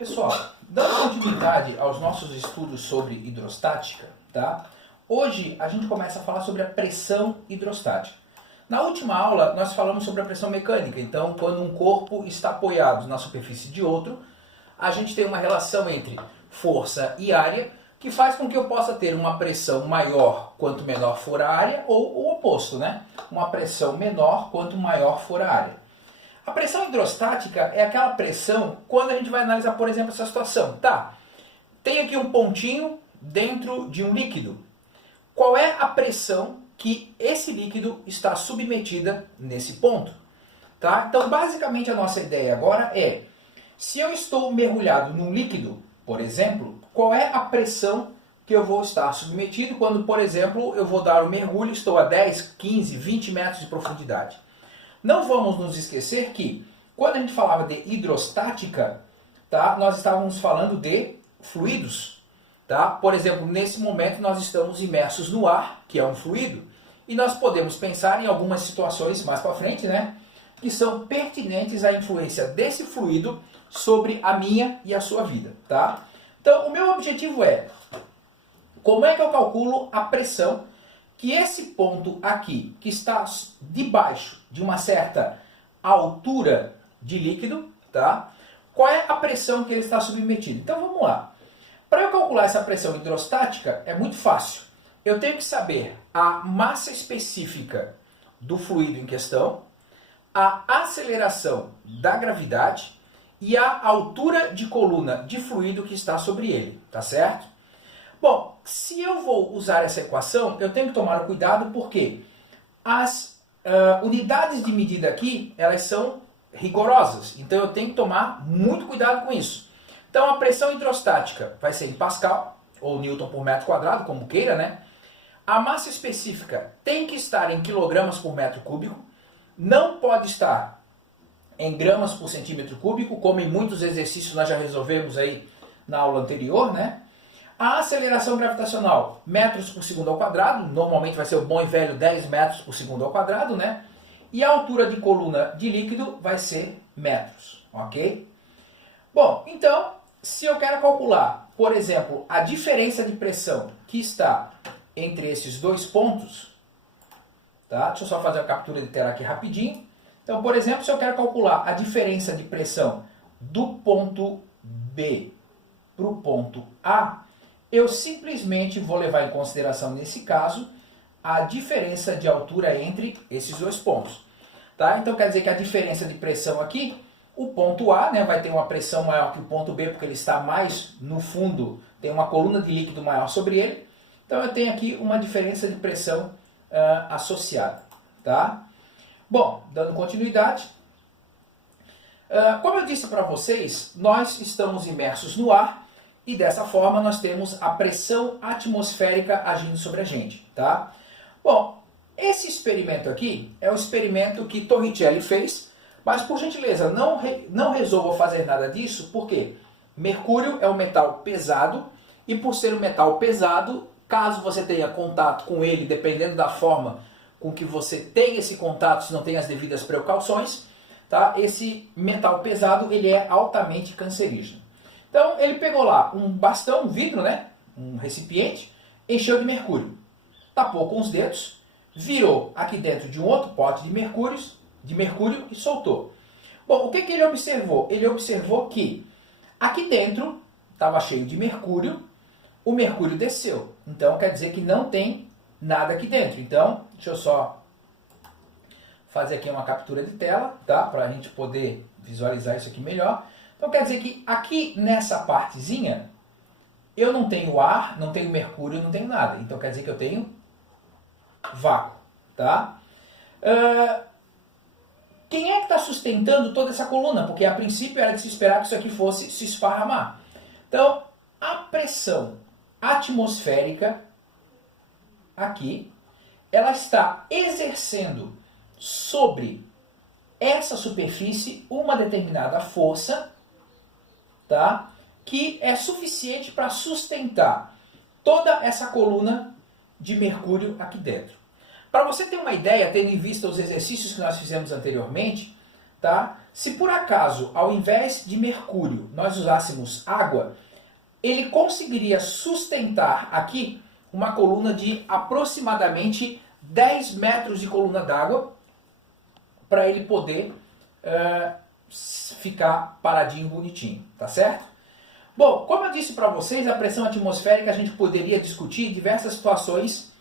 Pessoal, dando continuidade aos nossos estudos sobre hidrostática, tá? Hoje a gente começa a falar sobre a pressão hidrostática. Na última aula nós falamos sobre a pressão mecânica, então quando um corpo está apoiado na superfície de outro, a gente tem uma relação entre força e área que faz com que eu possa ter uma pressão maior quanto menor for a área ou o oposto, né? Uma pressão menor quanto maior for a área. A pressão hidrostática é aquela pressão quando a gente vai analisar, por exemplo, essa situação. Tá, tem aqui um pontinho dentro de um líquido. Qual é a pressão que esse líquido está submetida nesse ponto? Tá? Então, basicamente, a nossa ideia agora é, se eu estou mergulhado num líquido, por exemplo, qual é a pressão que eu vou estar submetido quando, por exemplo, eu vou dar um mergulho, estou a 10, 15, 20 metros de profundidade. Não vamos nos esquecer que, quando a gente falava de hidrostática, tá, nós estávamos falando de fluidos. Tá? Por exemplo, nesse momento nós estamos imersos no ar, que é um fluido, e nós podemos pensar em algumas situações mais para frente, né, que são pertinentes à influência desse fluido sobre a minha e a sua vida. Tá? Então, o meu objetivo é, como é que eu calculo a pressão que esse ponto aqui, que está debaixo de uma certa altura de líquido, tá? Qual é a pressão que ele está submetido? Então vamos lá. Para eu calcular essa pressão hidrostática é muito fácil. Eu tenho que saber a massa específica do fluido em questão, a aceleração da gravidade e a altura de coluna de fluido que está sobre ele, tá certo? Bom, se eu vou usar essa equação, eu tenho que tomar cuidado porque as unidades de medida aqui, elas são rigorosas. Então eu tenho que tomar muito cuidado com isso. Então a pressão hidrostática vai ser em Pascal, ou Newton por metro quadrado, como queira, né? A massa específica tem que estar em quilogramas por metro cúbico, não pode estar em gramas por centímetro cúbico, como em muitos exercícios nós já resolvemos aí na aula anterior, né? A aceleração gravitacional, metros por segundo ao quadrado, normalmente vai ser o bom e velho 10 metros por segundo ao quadrado, né? E a altura de coluna de líquido vai ser metros, ok? Bom, então, se eu quero calcular, por exemplo, a diferença de pressão que está entre esses dois pontos, tá? Deixa eu só fazer a captura de tela aqui rapidinho. Então, por exemplo, se eu quero calcular a diferença de pressão do ponto B para o ponto A, eu simplesmente vou levar em consideração, nesse caso, a diferença de altura entre esses dois pontos. Tá? Então quer dizer que a diferença de pressão aqui, o ponto A, né, vai ter uma pressão maior que o ponto B, porque ele está mais no fundo, tem uma coluna de líquido maior sobre ele. Então eu tenho aqui uma diferença de pressão associada. Tá? Bom, dando continuidade, como eu disse para vocês, nós estamos imersos no ar, e dessa forma nós temos a pressão atmosférica agindo sobre a gente, tá? Bom, esse experimento aqui é o experimento que Torricelli fez, mas por gentileza, não resolva fazer nada disso, porque mercúrio é um metal pesado, e por ser um metal pesado, caso você tenha contato com ele, dependendo da forma com que você tem esse contato, se não tem as devidas precauções, tá? Esse metal pesado ele é altamente cancerígeno. Então ele pegou lá um bastão, um vidro, né? Um recipiente, encheu de mercúrio, tapou com os dedos, virou aqui dentro de um outro pote de mercúrio e soltou. Bom, o que ele observou? Ele observou que aqui dentro estava cheio de mercúrio, o mercúrio desceu. Então quer dizer que não tem nada aqui dentro. Então, deixa eu só fazer aqui uma captura de tela, tá? Para a gente poder visualizar isso aqui melhor. Então quer dizer que aqui nessa partezinha eu não tenho ar, não tenho mercúrio, não tenho nada. Então quer dizer que eu tenho vácuo. Tá? Quem é que está sustentando toda essa coluna? Porque a princípio era de se esperar que isso aqui fosse se esparramar. Então a pressão atmosférica aqui, ela está exercendo sobre essa superfície uma determinada força, tá? Que é suficiente para sustentar toda essa coluna de mercúrio aqui dentro. Para você ter uma ideia, tendo em vista os exercícios que nós fizemos anteriormente, tá? Se por acaso, ao invés de mercúrio, nós usássemos água, ele conseguiria sustentar aqui uma coluna de aproximadamente 10 metros de coluna d'água para ele poder ficar paradinho, bonitinho, tá certo? Bom, como eu disse para vocês, a pressão atmosférica a gente poderia discutir diversas situações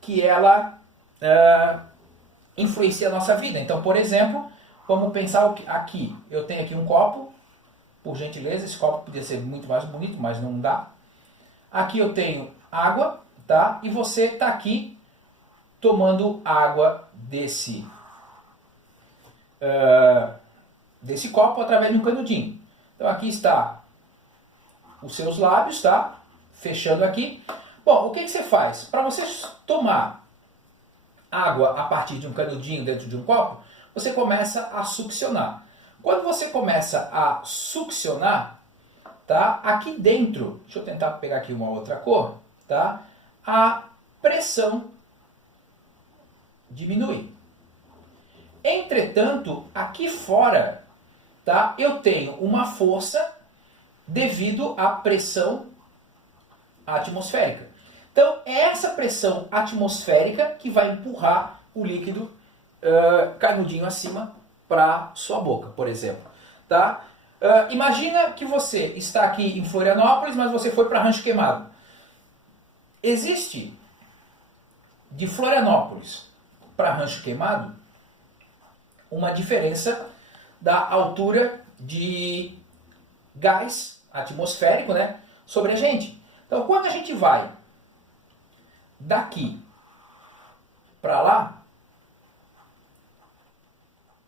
que ela influencia a nossa vida. Então, por exemplo, vamos pensar aqui. Eu tenho aqui um copo, por gentileza, esse copo podia ser muito mais bonito, mas não dá. Aqui eu tenho água, tá? E você está aqui tomando água desse copo através de um canudinho. Então aqui está os seus lábios, tá? Fechando aqui. Bom, o que você faz? Para você tomar água a partir de um canudinho dentro de um copo, você começa a succionar. Quando você começa a succionar, tá? Aqui dentro, deixa eu tentar pegar aqui uma outra cor, tá? A pressão diminui. Entretanto, aqui fora, tá? Eu tenho uma força devido à pressão atmosférica. Então, é essa pressão atmosférica que vai empurrar o líquido canudinho acima para sua boca, por exemplo. Tá? Imagina que você está aqui em Florianópolis, mas você foi para Rancho Queimado. Existe de Florianópolis para Rancho Queimado uma diferença da altura de gás atmosférico, né, sobre a gente. Então, quando a gente vai daqui para lá,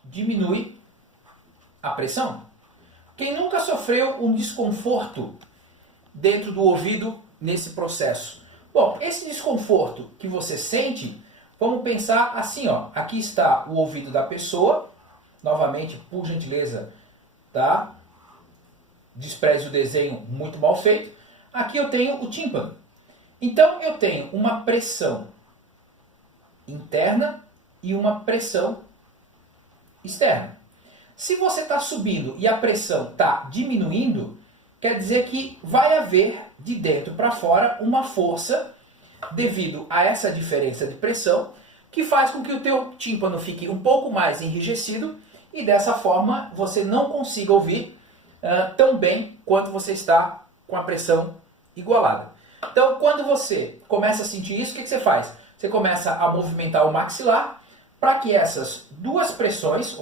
diminui a pressão. Quem nunca sofreu um desconforto dentro do ouvido nesse processo? Bom, esse desconforto que você sente, vamos pensar assim, ó. Aqui está o ouvido da pessoa. Novamente, por gentileza, tá? Despreze o desenho muito mal feito. Aqui eu tenho o tímpano. Então eu tenho uma pressão interna e uma pressão externa. Se você está subindo e a pressão está diminuindo, quer dizer que vai haver de dentro para fora uma força devido a essa diferença de pressão que faz com que o teu tímpano fique um pouco mais enrijecido e dessa forma você não consiga ouvir tão bem quanto você está com a pressão igualada. Então, quando você começa a sentir isso, o que você faz? Você começa a movimentar o maxilar para que essas duas pressões,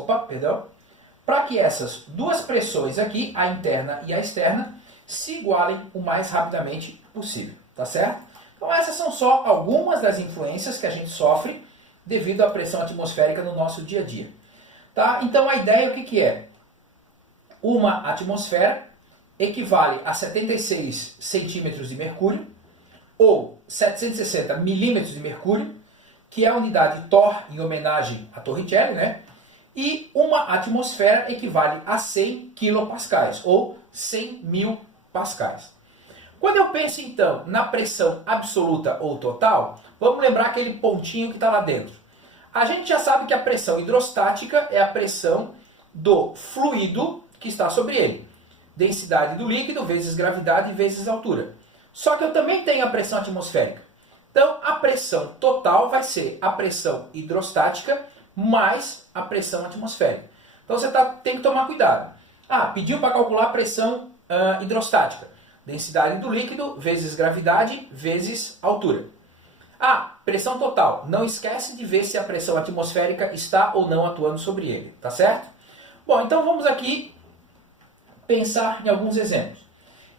para que essas duas pressões aqui, a interna e a externa, se igualem o mais rapidamente possível, tá certo? Então essas são só algumas das influências que a gente sofre devido à pressão atmosférica no nosso dia a dia. Tá? Então a ideia o que é? Uma atmosfera equivale a 76 centímetros de mercúrio ou 760 milímetros de mercúrio, que é a unidade Thor em homenagem à Torricelli, né? E uma atmosfera equivale a 100 quilopascais ou 100 mil pascais. Quando eu penso então na pressão absoluta ou total, vamos lembrar aquele pontinho que está lá dentro. A gente já sabe que a pressão hidrostática é a pressão do fluido que está sobre ele. Densidade do líquido vezes gravidade vezes altura. Só que eu também tenho a pressão atmosférica. Então a pressão total vai ser a pressão hidrostática mais a pressão atmosférica. Então você tem que tomar cuidado. Pediu para calcular a pressão hidrostática. Densidade do líquido vezes gravidade vezes altura. Pressão total. Não esquece de ver se a pressão atmosférica está ou não atuando sobre ele. Tá certo? Bom, então vamos aqui pensar em alguns exemplos.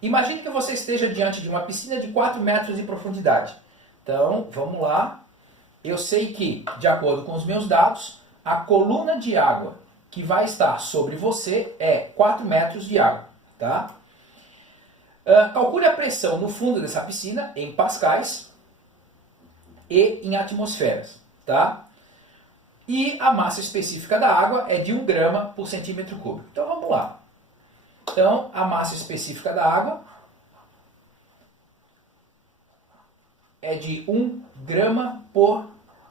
Imagine que você esteja diante de uma piscina de 4 metros de profundidade. Então, vamos lá. Eu sei que, de acordo com os meus dados, a coluna de água que vai estar sobre você é 4 metros de água. Tá? Calcule a pressão no fundo dessa piscina em pascais e em atmosferas. Tá? E a massa específica da água é de 1 grama por centímetro cúbico. Então vamos lá. Então, a massa específica da água é de 1 grama por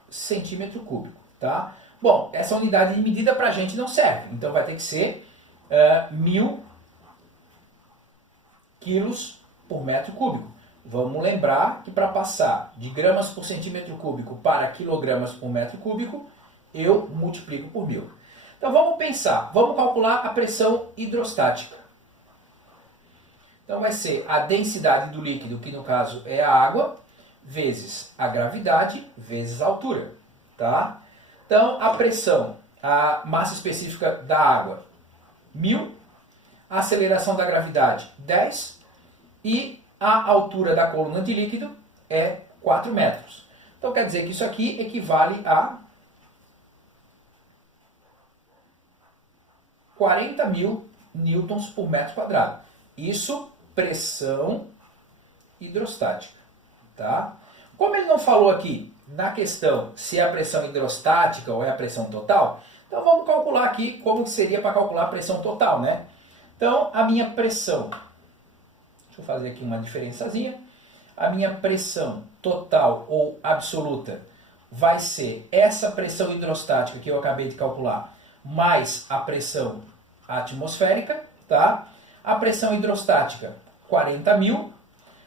centímetro cúbico. Tá? Bom, essa unidade de medida para a gente não serve, então vai ter que ser 1000 quilos por metro cúbico. Vamos lembrar que para passar de gramas por centímetro cúbico para quilogramas por metro cúbico, eu multiplico por 1000. Então vamos pensar, vamos calcular a pressão hidrostática. Então vai ser a densidade do líquido, que no caso é a água, vezes a gravidade, vezes a altura. Tá? Então a pressão, a massa específica da água, 1000, a aceleração da gravidade, 10, e a altura da coluna de líquido é 4 metros. Então quer dizer que isso aqui equivale a 40.000 newtons por metro quadrado. Isso, pressão hidrostática. Tá? Como ele não falou aqui na questão se é a pressão hidrostática ou é a pressão total, então vamos calcular aqui como seria para calcular a pressão total, né? Então, a minha pressão, deixa eu fazer aqui uma diferençazinha, a minha pressão total ou absoluta vai ser essa pressão hidrostática que eu acabei de calcular, mais a pressão atmosférica, tá? A pressão hidrostática, 40.000.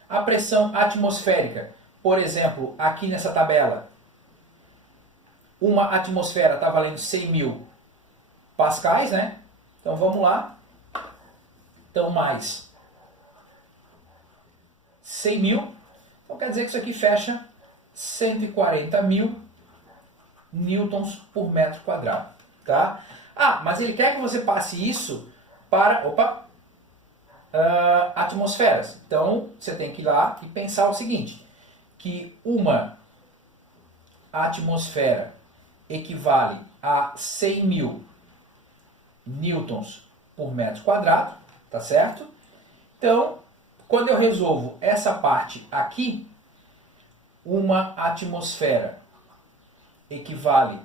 A pressão atmosférica, por exemplo, aqui nessa tabela, uma atmosfera está valendo 100.000 pascais, né? Então vamos lá. Então mais 100.000. Então quer dizer que isso aqui fecha 140.000 newtons por metro quadrado, tá? Ah, mas ele quer que você passe isso para, atmosferas. Então, você tem que ir lá e pensar o seguinte, que uma atmosfera equivale a 100.000 newtons por metro quadrado, tá certo? Então, quando eu resolvo essa parte aqui, uma atmosfera equivale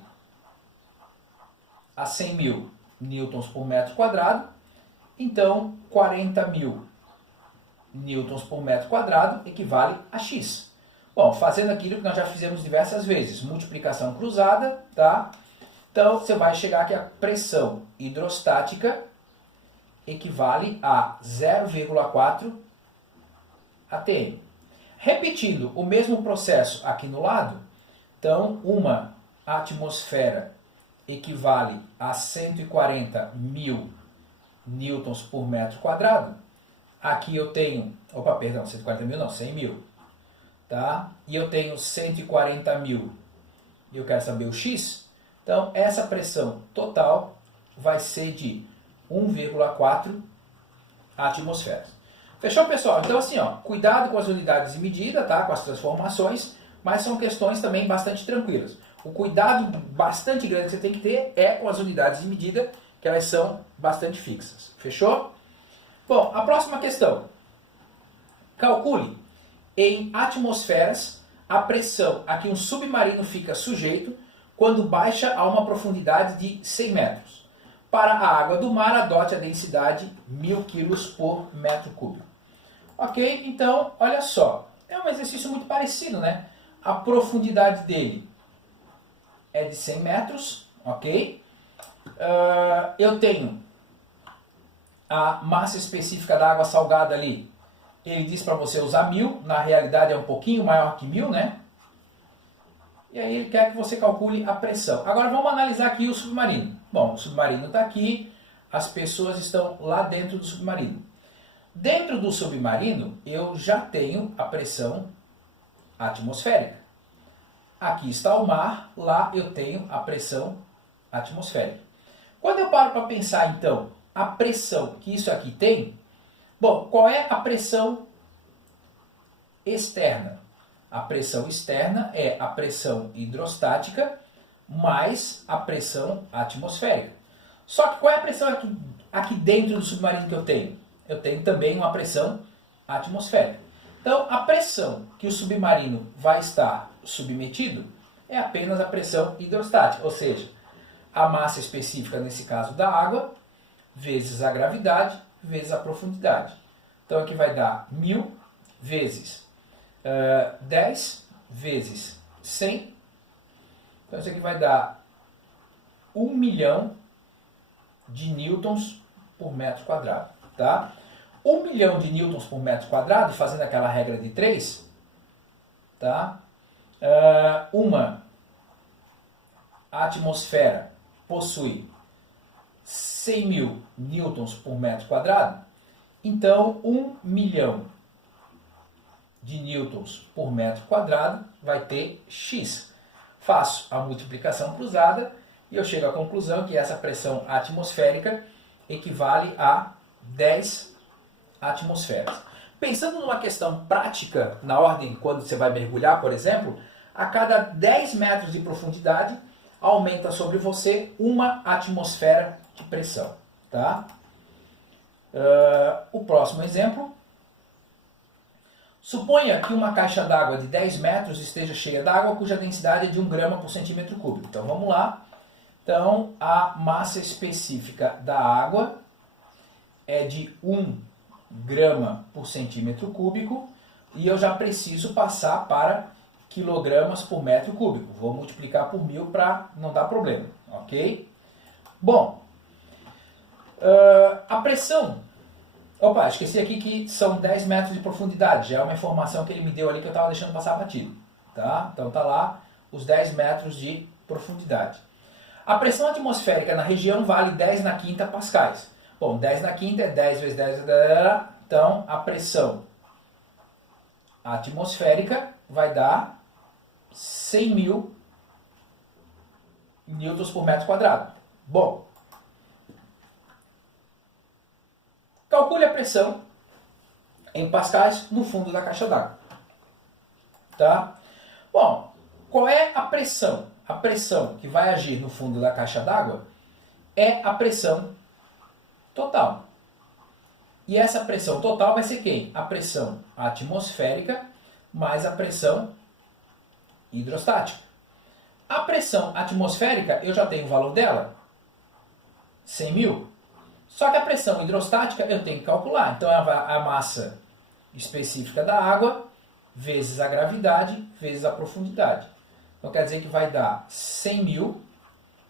a 100.000 newtons por metro quadrado, então 40.000 newtons por metro quadrado equivale a X. Bom, fazendo aquilo que nós já fizemos diversas vezes, multiplicação cruzada, tá? Então você vai chegar que a pressão hidrostática equivale a 0,4 atm. Repetindo o mesmo processo aqui no lado, então uma atmosfera equivale a 140.000 newtons por metro quadrado. Aqui eu tenho, 140.000 não, 100.000, tá? E eu tenho 140.000 e eu quero saber o X. Então essa pressão total vai ser de 1,4 atmosferas. Fechou, pessoal? Então assim, ó, cuidado com as unidades de medida, tá? Com as transformações, mas são questões também bastante tranquilas. O cuidado bastante grande que você tem que ter é com as unidades de medida, que elas são bastante fixas. Fechou? Bom, a próxima questão. Calcule em atmosferas a pressão a que um submarino fica sujeito quando baixa a uma profundidade de 100 metros. Para a água do mar, adote a densidade 1000 kg por metro cúbico. Ok? Então, olha só. É um exercício muito parecido, né? A profundidade dele é de 100 metros, ok? Eu tenho a massa específica da água salgada ali. Ele diz para você usar 1000, na realidade é um pouquinho maior que 1000, né? E aí ele quer que você calcule a pressão. Agora vamos analisar aqui o submarino. Bom, o submarino está aqui, as pessoas estão lá dentro do submarino. Dentro do submarino eu já tenho a pressão atmosférica. Aqui está o mar, lá eu tenho a pressão atmosférica. Quando eu paro para pensar, então, a pressão que isso aqui tem, bom, qual é a pressão externa? A pressão externa é a pressão hidrostática mais a pressão atmosférica. Só que qual é a pressão aqui dentro do submarino que eu tenho? Eu tenho também uma pressão atmosférica. Então, a pressão que o submarino vai estar submetido é apenas a pressão hidrostática, ou seja, a massa específica, nesse caso da água, vezes a gravidade, vezes a profundidade. Então aqui vai dar 1000 vezes 10 vezes 100. Então isso aqui vai dar 1 milhão de newtons por metro quadrado, tá? 1 milhão de newtons por metro quadrado, fazendo aquela regra de 3, tá? Uma atmosfera possui 100 mil newtons por metro quadrado, então 1 milhão de newtons por metro quadrado vai ter X. Faço a multiplicação cruzada e eu chego à conclusão que essa pressão atmosférica equivale a 10 atmosferas. Pensando numa questão prática, na ordem quando você vai mergulhar, por exemplo, a cada 10 metros de profundidade aumenta sobre você uma atmosfera de pressão. Tá? O próximo exemplo. Suponha que uma caixa d'água de 10 metros esteja cheia d'água cuja densidade é de 1 grama por centímetro cúbico. Então vamos lá. Então a massa específica da água é de 1 grama por centímetro cúbico e eu já preciso passar para quilogramas por metro cúbico. Vou multiplicar por 1000 para não dar problema, ok? Bom, a pressão... Opa, esqueci aqui que são 10 metros de profundidade. Já é uma informação que ele me deu ali que eu estava deixando passar batido. Tá? Então tá lá os 10 metros de profundidade. A pressão atmosférica na região vale 10 na quinta pascais. Bom, 10 na quinta é 10 vezes 10. Então a pressão atmosférica vai dar 100 mil newtons por metro quadrado. Bom, calcule a pressão em pascais no fundo da caixa d'água. Tá? Bom, qual é a pressão? A pressão que vai agir no fundo da caixa d'água é a pressão total. E essa pressão total vai ser quem? A pressão atmosférica mais a pressão hidrostática. A pressão atmosférica, eu já tenho o valor dela, 100 mil. Só que a pressão hidrostática eu tenho que calcular. Então é a massa específica da água vezes a gravidade vezes a profundidade. Então quer dizer que vai dar 100 mil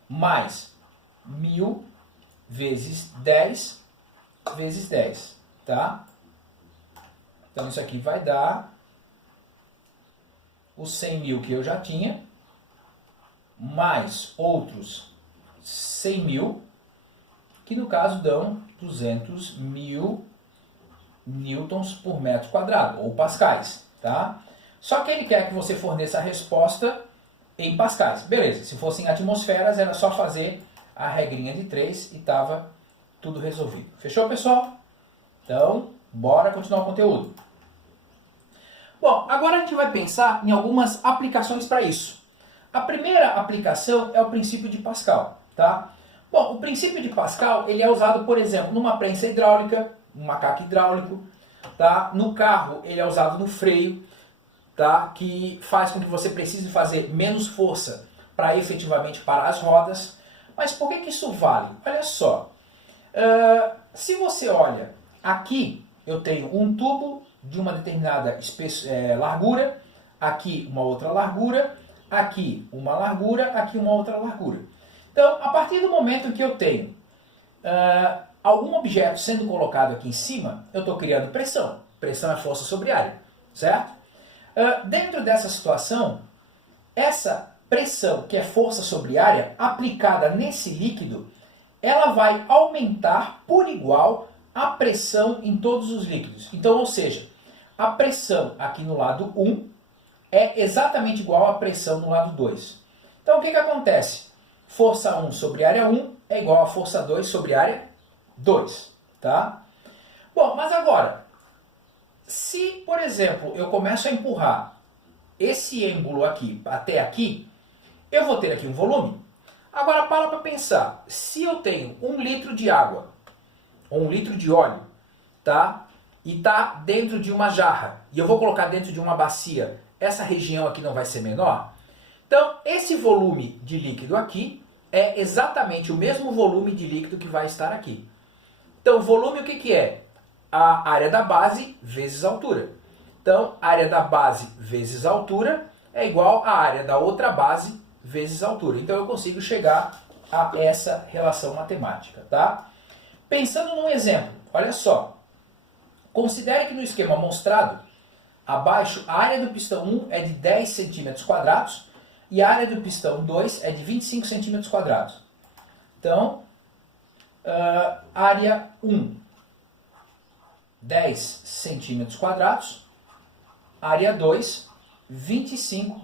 mais 1000 vezes 10 vezes 10. Tá? Então isso aqui vai dar os 100 mil que eu já tinha, mais outros 100 mil, que no caso dão 200 mil newtons por metro quadrado, ou pascais, tá? Só que ele quer que você forneça a resposta em pascais. Beleza, se fosse em atmosferas, era só fazer a regrinha de 3 e estava tudo resolvido. Fechou, pessoal? Então, bora continuar o conteúdo. Bom, agora a gente vai pensar em algumas aplicações para isso. A primeira aplicação é o princípio de Pascal, tá? Bom, o princípio de Pascal ele é usado, por exemplo, numa prensa hidráulica, um macaco hidráulico, tá? No carro ele é usado no freio, tá? Que faz com que você precise fazer menos força para efetivamente parar as rodas. Mas por que isso vale? Olha só, se você olha aqui, eu tenho um tubo de uma determinada largura, aqui uma outra largura, aqui uma largura, aqui uma outra largura. Então, a partir do momento que eu tenho algum objeto sendo colocado aqui em cima, eu estou criando pressão. Pressão é força sobre área, certo? Dentro dessa situação, essa pressão, que é força sobre área, aplicada nesse líquido, ela vai aumentar por igual a pressão em todos os líquidos. Então, ou seja, a pressão aqui no lado 1 é exatamente igual à pressão no lado 2. Então, o que acontece? Força 1 sobre área 1 é igual a força 2 sobre área 2. Tá? Bom, mas agora, se, por exemplo, eu começo a empurrar esse ângulo aqui até aqui, eu vou ter aqui um volume. Agora, para pensar. Se eu tenho 1 litro de água, ou 1 litro de óleo, tá? E está dentro de uma jarra, e eu vou colocar dentro de uma bacia, essa região aqui não vai ser menor? Então, esse volume de líquido aqui é exatamente o mesmo volume de líquido que vai estar aqui. Então, volume o que é? A área da base vezes a altura. Então, a área da base vezes a altura é igual à área da outra base vezes a altura. Então, eu consigo chegar a essa relação matemática, tá? Pensando num exemplo, olha só. Considere que no esquema mostrado abaixo, a área do pistão 1 é de 10 centímetros quadrados e a área do pistão 2 é de 25 centímetros quadrados. Então, área 1, 10 centímetros quadrados, área 2, 25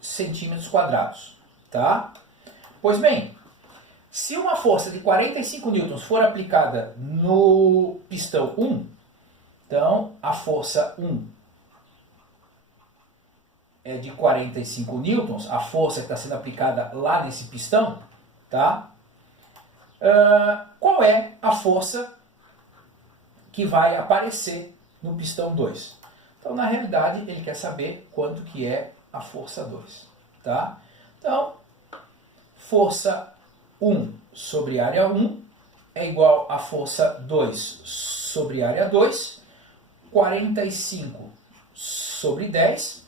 centímetros quadrados, tá? Pois bem, se uma força de 45 newtons for aplicada no pistão 1, então a força 1 é de 45 newtons, a força que está sendo aplicada lá nesse pistão, tá? Qual é a força que vai aparecer no pistão 2? Então, na realidade, ele quer saber quanto que é a força 2, tá? Então, força 1 sobre área 1 é igual a força 2 sobre área 2, 45 sobre 10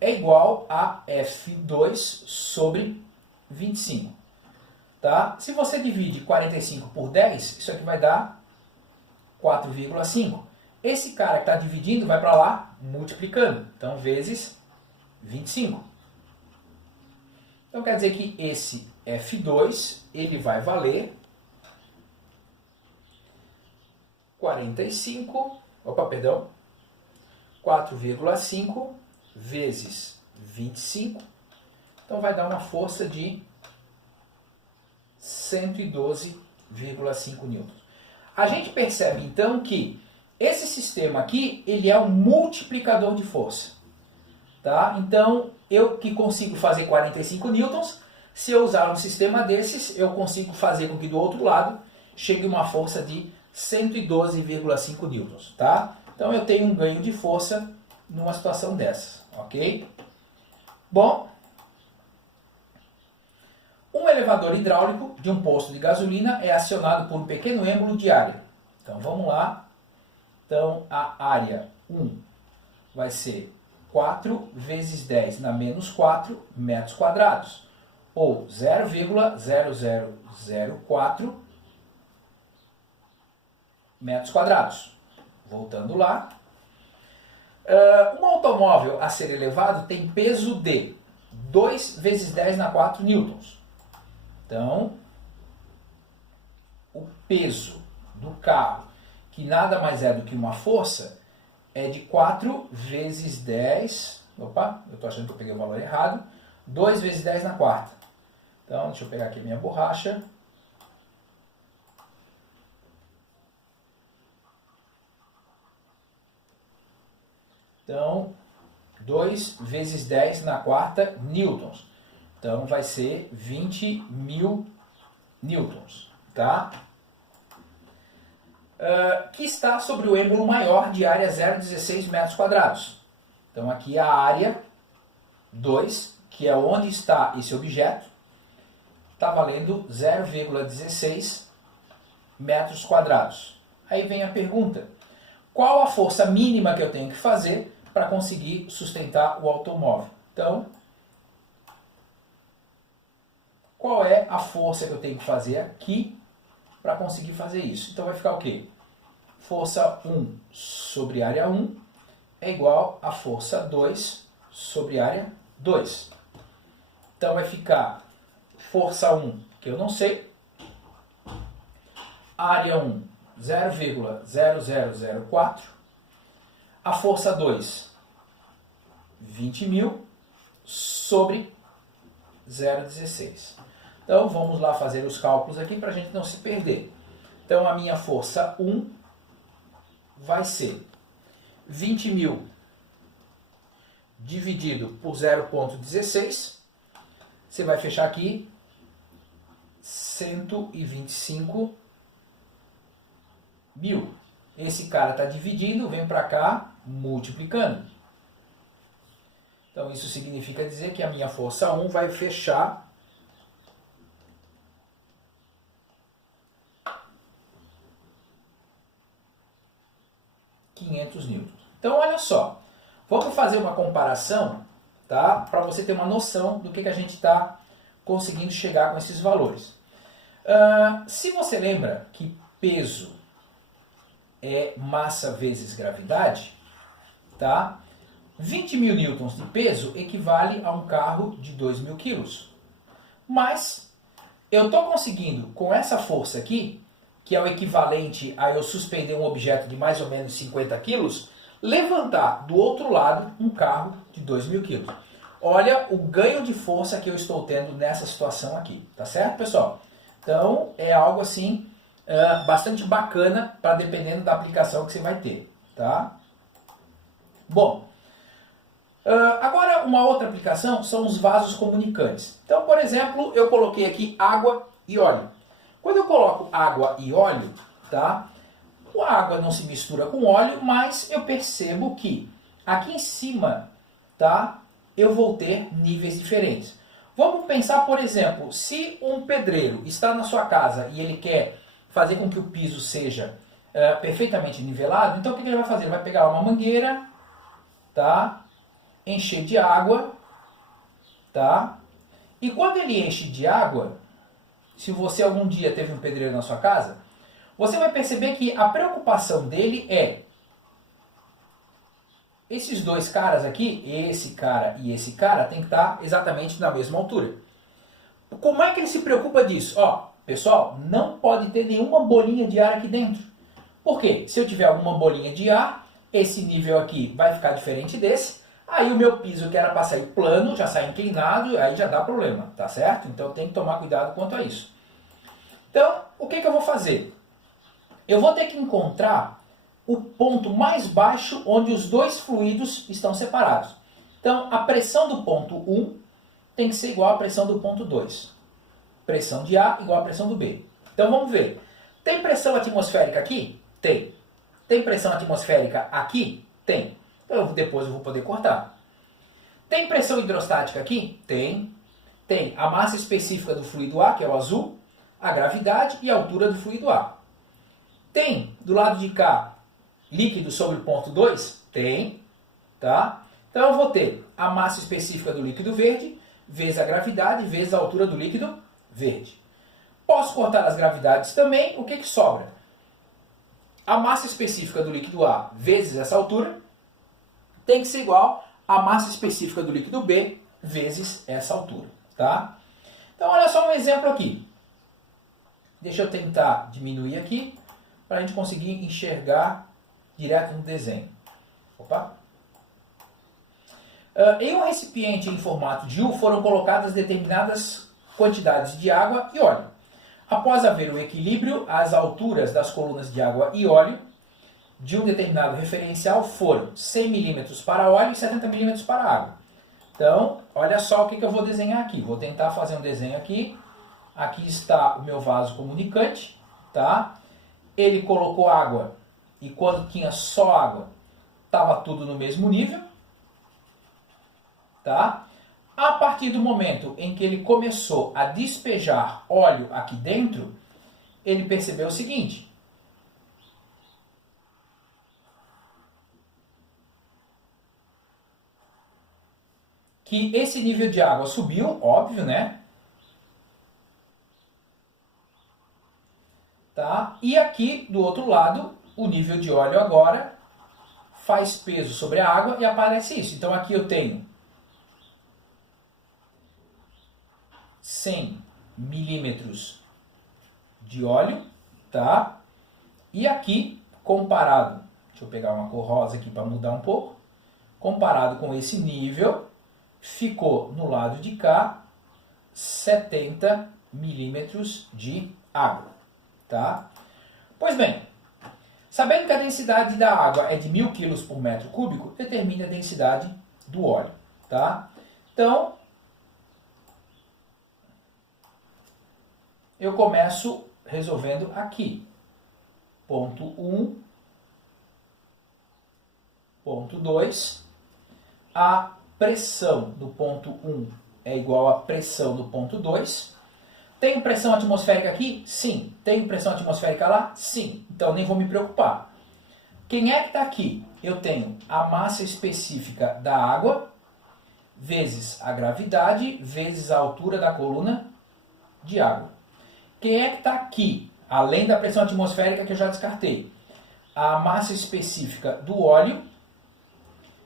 é igual a F2 sobre 25. Tá? Se você divide 45 por 10, isso aqui vai dar 4,5. Esse cara que está dividindo vai para lá multiplicando. Então, vezes 25. Então, quer dizer que esse F2 ele vai valer 4,5 vezes 25. Então, vai dar uma força de 112,5 newtons. A gente percebe então que esse sistema aqui, ele é um multiplicador de força, tá? Então, eu que consigo fazer 45 newtons, se eu usar um sistema desses, eu consigo fazer com que do outro lado chegue uma força de 112,5 newtons, tá? Então, eu tenho um ganho de força numa situação dessa, ok? Bom, um elevador hidráulico de um posto de gasolina é acionado por um pequeno êmbolo de área. Então, vamos lá. Então, a área 1 vai ser 4 vezes 10 na menos 4 metros quadrados, ou 0,0004 metros quadrados. Voltando lá. Um automóvel a ser elevado tem peso de 2 vezes 10 na 4 newtons. Então, o peso do carro, que nada mais é do que uma força, é de 4 vezes 10... Opa, eu estou achando que eu peguei o valor errado. 2 vezes 10 na quarta. Então, deixa eu pegar aqui minha borracha. Então, 2 vezes 10 na quarta newtons. Então, vai ser 20.000 newtons, tá? Que está sobre o êmbolo maior de área 0,16 metros quadrados. Então, aqui a área 2, que é onde está esse objeto, está valendo 0,16 metros quadrados. Aí vem a pergunta: qual a força mínima que eu tenho que fazer para conseguir sustentar o automóvel? Então, qual é a força que eu tenho que fazer aqui para conseguir fazer isso? Então vai ficar o quê? Força 1 sobre área 1 é igual a força 2 sobre área 2. Então vai ficar força 1, que eu não sei, área 1, 0,0004, a força 2, 20.000, sobre 0,16. Então, vamos lá fazer os cálculos aqui para a gente não se perder. Então, a minha força 1 vai ser 20.000 dividido por 0,16. Você vai fechar aqui 125.000. Esse cara está dividindo, vem para cá, multiplicando. Então, isso significa dizer que a minha força 1 vai fechar 500 newtons. Então, olha só. Vamos fazer uma comparação, tá? Para você ter uma noção do que a gente está conseguindo chegar com esses valores. Se você lembra que peso é massa vezes gravidade, tá? 20 mil newtons de peso equivale a um carro de 2.000 quilos. Mas eu estou conseguindo, com essa força aqui, que é o equivalente a eu suspender um objeto de mais ou menos 50 quilos, levantar do outro lado um carro de 2.000 quilos. Olha o ganho de força que eu estou tendo nessa situação aqui, tá certo, pessoal? Então, é algo assim, bastante bacana, para dependendo da aplicação que você vai ter, tá? Bom, agora uma outra aplicação são os vasos comunicantes. Então, por exemplo, eu coloquei aqui água e óleo. Quando eu coloco água e óleo, tá? A água não se mistura com óleo, mas eu percebo que aqui em cima, tá? Eu vou ter níveis diferentes. Vamos pensar, por exemplo, se um pedreiro está na sua casa e ele quer fazer com que o piso seja perfeitamente nivelado, então o que ele vai fazer? Ele vai pegar uma mangueira, tá? Encher de água, tá? E quando ele enche de água, se você algum dia teve um pedreiro na sua casa, você vai perceber que a preocupação dele é esses dois caras aqui, esse cara e esse cara, tem que estar exatamente na mesma altura. Como é que ele se preocupa disso? Ó, pessoal, não pode ter nenhuma bolinha de ar aqui dentro. Por quê? Se eu tiver alguma bolinha de ar, esse nível aqui vai ficar diferente desse. Aí o meu piso, que era para sair plano, já sai inclinado, aí já dá problema, tá certo? Então tem que tomar cuidado quanto a isso. Então, o que eu vou fazer? Eu vou ter que encontrar o ponto mais baixo onde os dois fluidos estão separados. Então, a pressão do ponto 1 tem que ser igual à pressão do ponto 2. Pressão de A igual à pressão do B. Então, vamos ver. Tem pressão atmosférica aqui? Tem. Tem pressão atmosférica aqui? Tem. Então, depois eu vou poder cortar. Tem pressão hidrostática aqui? Tem. Tem a massa específica do fluido A, que é o azul, a gravidade e a altura do fluido A. Tem, do lado de cá, líquido sobre o ponto 2? Tem. Tá? Então eu vou ter a massa específica do líquido verde, vezes a gravidade, vezes a altura do líquido verde. Posso cortar as gravidades também, o que sobra? A massa específica do líquido A vezes essa altura tem que ser igual à massa específica do líquido B vezes essa altura. Tá? Então olha só um exemplo aqui. Deixa eu tentar diminuir aqui para a gente conseguir enxergar direto no desenho. Opa! Em um recipiente em formato de U foram colocadas determinadas quantidades de água e óleo. Após haver o equilíbrio, as alturas das colunas de água e óleo de um determinado referencial foram 100 mm para óleo e 70 mm para água. Então, olha só o que eu vou desenhar aqui. Vou tentar fazer um desenho aqui. Aqui está o meu vaso comunicante, tá? Ele colocou água e quando tinha só água, estava tudo no mesmo nível, tá? A partir do momento em que ele começou a despejar óleo aqui dentro, ele percebeu o seguinte: que esse nível de água subiu, óbvio, né? Tá? E aqui, do outro lado, o nível de óleo agora faz peso sobre a água e aparece isso. Então aqui eu tenho 100 milímetros de óleo, tá? E aqui, comparado, deixa eu pegar uma cor rosa aqui para mudar um pouco, comparado com esse nível, ficou no lado de cá 70 milímetros de água. Tá? Pois bem, sabendo que a densidade da água é de 1000 kg por metro cúbico, determine a densidade do óleo. Tá? Então, eu começo resolvendo aqui. Ponto 1, ponto 2. A pressão do ponto 1 é igual à pressão do ponto 2. Tem pressão atmosférica aqui? Sim. Tem pressão atmosférica lá? Sim. Então nem vou me preocupar. Quem é que está aqui? Eu tenho a massa específica da água vezes a gravidade vezes a altura da coluna de água. quem é que está aqui? Além da pressão atmosférica que eu já descartei. A massa específica do óleo,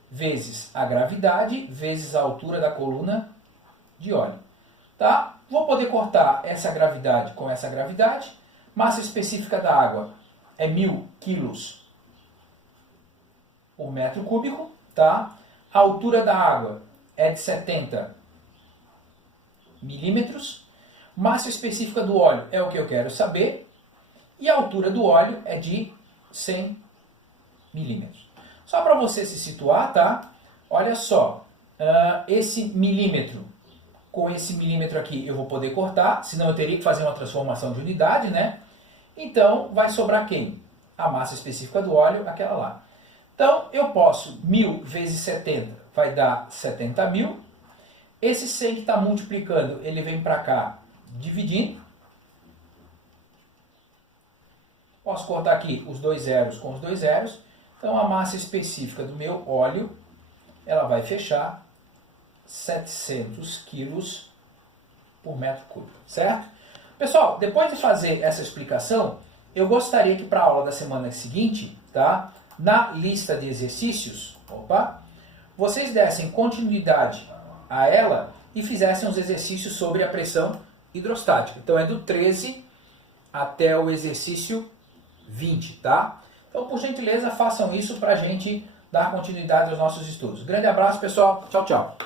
vezes a gravidade, vezes a altura da coluna de óleo. Tá? Vou poder cortar essa gravidade com essa gravidade. Massa específica da água é 1000 quilos por metro cúbico. Tá? A altura da água é de 70 milímetros. Massa específica do óleo é o que eu quero saber. E a altura do óleo é de 100 milímetros. Só para você se situar, tá? Olha só, esse milímetro com esse milímetro aqui eu vou poder cortar, senão eu teria que fazer uma transformação de unidade, né? Então, vai sobrar quem? A massa específica do óleo, aquela lá. Então, eu posso, 1000 vezes 70 vai dar 70 mil. Esse 100 que está multiplicando, ele vem para cá, dividindo. Posso cortar aqui os dois zeros com os dois zeros. Então, a massa específica do meu óleo, ela vai fechar 700 quilos por metro cúbico, certo? Pessoal, depois de fazer essa explicação, eu gostaria que para a aula da semana seguinte, tá? Na lista de exercícios, vocês dessem continuidade a ela e fizessem os exercícios sobre a pressão hidrostática. Então é do 13 até o exercício 20, tá? Então, por gentileza, façam isso para a gente dar continuidade aos nossos estudos. Grande abraço, pessoal. Tchau, tchau.